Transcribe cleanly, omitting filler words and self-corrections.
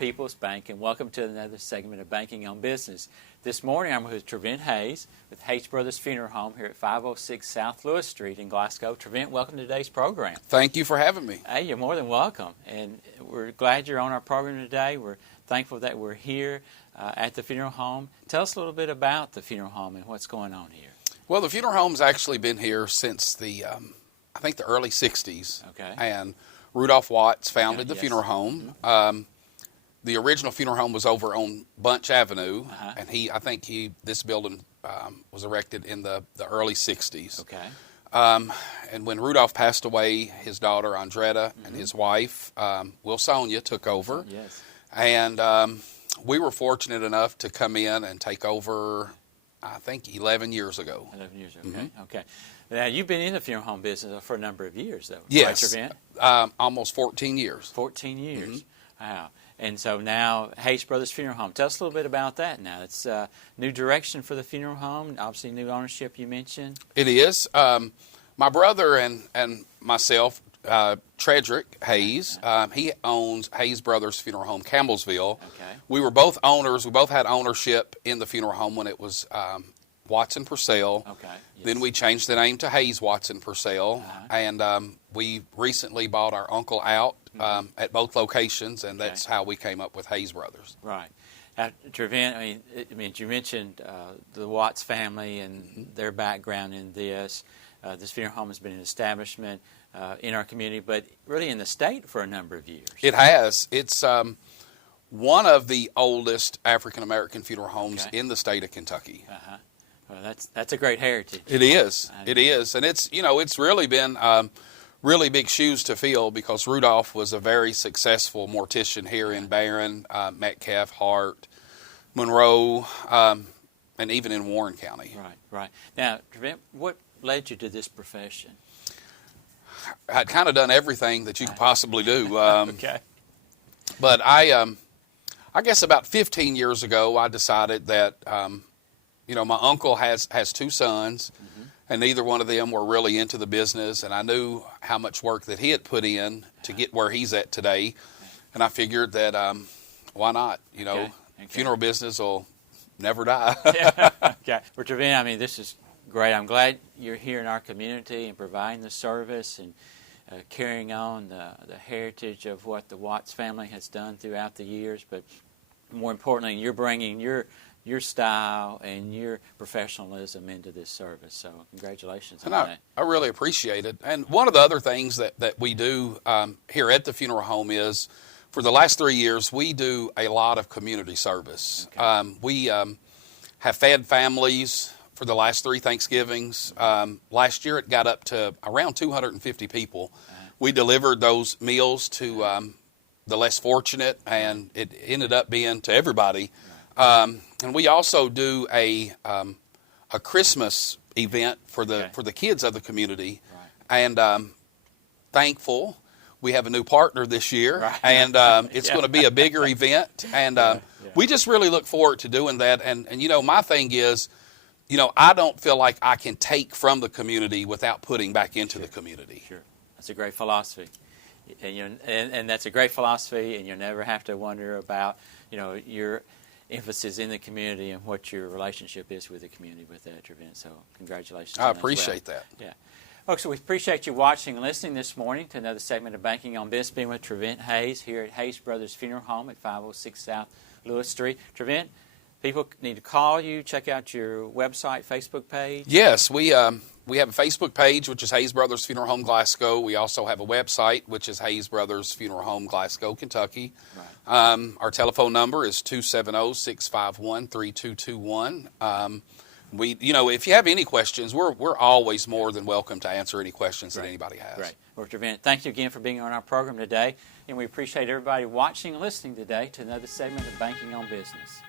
People's Bank, and welcome to another segment of Banking on Business. This morning I'm with Trevent Hayes with Hayes Brothers Funeral Home here at 506 South Lewis Street in Glasgow. Trevent, welcome to today's program. Thank you for having me. Hey, you're more than welcome, and we're glad you're on our program today. We're thankful that we're here at the funeral home. Tell us a little bit about the funeral home and what's going on here. Well, the funeral home's actually been here since the, I think the early 60s. Okay. And Rudolph Watts founded the yes. funeral home. The original funeral home was over on Bunch Avenue, and this building was erected in the early 60s. Okay. And when Rudolph passed away, his daughter Andretta and his wife, Wilsonia, took over. Yes. And we were fortunate enough to come in and take over, I think, 11 years ago. 11 years, okay. Okay. Now, you've been in the funeral home business for a number of years, though. Yes. Right, Almost 14 years. 14 years. Wow. And so now, Hayes Brothers Funeral Home. Tell us a little bit about that now. It's a new direction for the funeral home, obviously new ownership you mentioned. It is. My brother and myself, Trevent Hayes, he owns Hayes Brothers Funeral Home, Campbellsville. Okay. We were both owners. We both had ownership in the funeral home when it was Watson Purcell. Okay. Yes. Then we changed the name to Hayes Watson Purcell, and we recently bought our uncle out at both locations, and that's how we came up with Hayes Brothers. Right. Now, Trevent, I mean, you mentioned the Watts family and their background in this. This funeral home has been an establishment in our community, but really in the state for a number of years. It has. It's one of the oldest African-American funeral homes in the state of Kentucky. Well, that's a great heritage. It is. It is. And it's really been really big shoes to fill because Rudolph was a very successful mortician here in Barron, Metcalfe, Hart, Monroe, and even in Warren County. Right, right. Now, Trevent, what led you to this profession? I'd kind of done everything that you could possibly do. Okay. But I guess about 15 years ago, I decided that, my uncle has two sons, and neither one of them were really into the business, and I knew how much work that he had put in to get where he's at today, and I figured that why not? Funeral business will never die. Okay. Well, Trevent, I mean, this is great. I'm glad you're here in our community and providing the service and carrying on the heritage of what the Watts family has done throughout the years, but more importantly, you're bringing your style and your professionalism into this service. So congratulations on that. I really appreciate it. And one of the other things that we do here at the funeral home is, for the last 3 years, we do a lot of community service. Okay. We have fed families for the last 3 Thanksgivings. Last year it got up to around 250 people. We delivered those meals to the less fortunate, and it ended up being to everybody. And we also do a Christmas event for the kids of the community. Right. And thankful we have a new partner this year, and it's going to be a bigger event. And we just really look forward to doing that. And my thing is, I don't feel like I can take from the community without putting back into the community. Sure. That's a great philosophy. And that's a great philosophy, and you'll never have to wonder about, your emphasis in the community and what your relationship is with the community with that event. So congratulations. I appreciate that. Yeah. Folks, so we appreciate you watching and listening this morning to another segment of Banking on Business, being with Trevent Hayes here at Hayes Brothers Funeral Home at 506 South Lewis Street. Trevent, people need to call you, check out your website, Facebook page. Yes, we have a Facebook page, which is Hayes Brothers Funeral Home Glasgow. We also have a website, which is Hayes Brothers Funeral Home Glasgow, Kentucky. Right. Our telephone number is 270-651-3221. If you have any questions, we're always more than welcome to answer any questions that anybody has. Great. Well, Trevent, thank you again for being on our program today, and we appreciate everybody watching and listening today to another segment of Banking on Business.